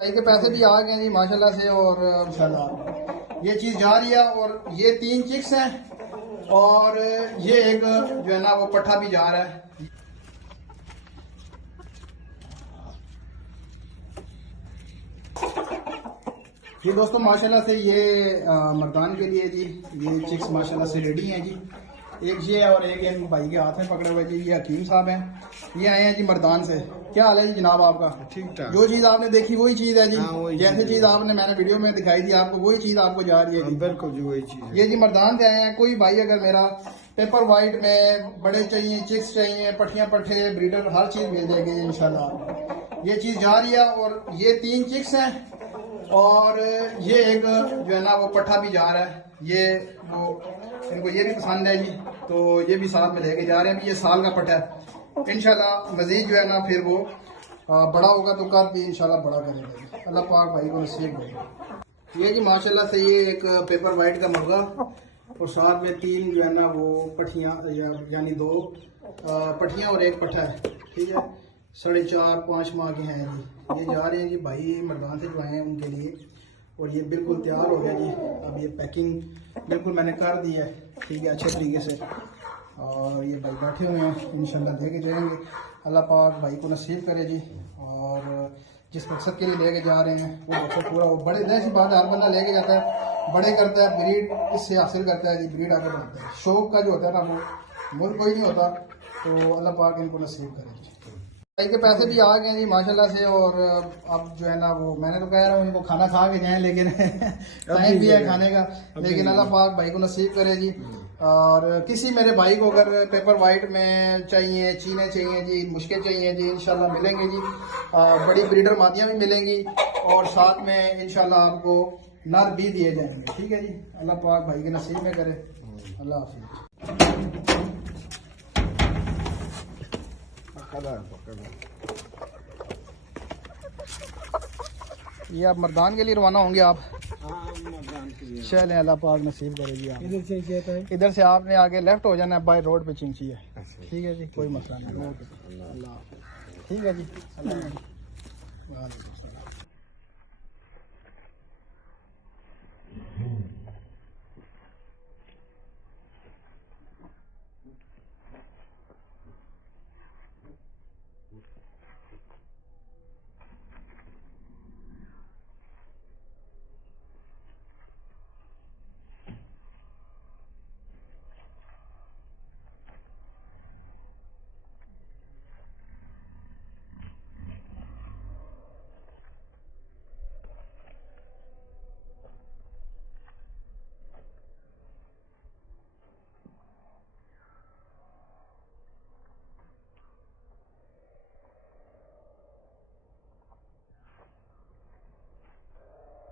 भाई के पैसे भी आ गए जी माशाल्लाह से। और इंशाल्लाह ये चीज़ जा रही है। और ये 3 चिक्स हैं और ये एक जो है ना वो पट्ठा भी जा रहा है। ये दोस्तों माशाल्लाह से ये मर्दान के लिए जी ये चिक्स माशाल्लाह से रेडी हैं जी। एक ये है और एक इन भाई के हाथ में पकड़े हुए जी। ये हकीम साहब हैं, ये आए हैं जी मर्दान से। क्या हाल है जी जनाब आपका? ठीक ठाक। जो चीज़ आपने देखी वही चीज़ है जी। हाँ, जैसे चीज़ आपने मैंने वीडियो में दिखाई थी आपको वही चीज़ आपको जा रही है जी। बिल्कुल जी वही चीज ये जी मर्दान से आए हैं। कोई भाई अगर मेरा पेपर वाइट में बड़े चाहिए, चिक्स चाहिए, पट्टियाँ पट्ठे, ब्रीडर हर चीज़ मिल जाएगी इंशाल्लाह। ये चीज़ जा रही है। और ये 3 चिक्स हैं और ये एक जो है ना वो पट्ठा भी जा रहा है। ये वो इनको ये भी पसंद है जी, तो ये भी साथ में लेके जा रहे हैं। अभी ये साल का पट्टा है। इंशाल्लाह मजीद जो है ना फिर वो बड़ा होगा तो कद भी इंशाल्लाह बड़ा करेगा। अल्लाह पाक भाई को नसीब करे। ये जी माशाल्लाह से ये एक पेपर वाइट का मुर्गा और साथ में 3 जो है ना वो पट्टियाँ यानी 2 पट्टियाँ और एक पट्ठा है। ठीक है, 4.5-5 माह के हैं जी। ये जा रहे हैं जी भाई मर्दान से जो आए हैं उनके लिए। और ये बिल्कुल तैयार हो गया जी। अब ये पैकिंग बिल्कुल मैंने कर दी है, ठीक है, अच्छे तरीके से। और ये भाई बैठे हुए हैं, इंशाल्लाह लेके जाएंगे। अल्लाह पाक भाई को नसीब करे जी। और जिस मकसद के लिए लेके जा रहे हैं वो मकसद पूरा हो। बड़े जैसी बात है, हर बंदा लेके जाता है, बड़े करता है, ब्रीड इससे हासिल करता है जी, ब्रीड आगे बढ़ता है। शौक का जो होता है ना वो मुल्क कोई नहीं होता। तो अल्लाह पाक इनको नसीब करे जी। भाई के पैसे भी आ गए जी माशाल्लाह से। और अब जो है ना वो मैंने तो कह रहा हूँ इनको खाना खा के जाएं, लेकिन टाइम भी है खाने का। लेकिन अल्लाह पाक भाई को नसीब करे जी। और किसी मेरे भाई को अगर पेपर वाइट में चाहिए, चीने चाहिए जी, मुश्किल चाहिए जी, इंशाल्लाह मिलेंगे जी। बड़ी ब्रीडर मादियाँ भी मिलेंगी और साथ में इंशाल्लाह आपको नर भी दिए जाएंगे। ठीक है जी, अल्लाह पाक भाई के नसीब में करे। अल्लाह हाफिज़। ये आप मर्दान के लिए रवाना होंगे आप? चले, अल्लाह पाक नसीब करेगी। आप इधर से आपने आगे लेफ्ट हो जाना है, बाय रोड पे चिंची है। ठीक है जी, कोई मसला नहीं। अल्लाह ठीक है जी।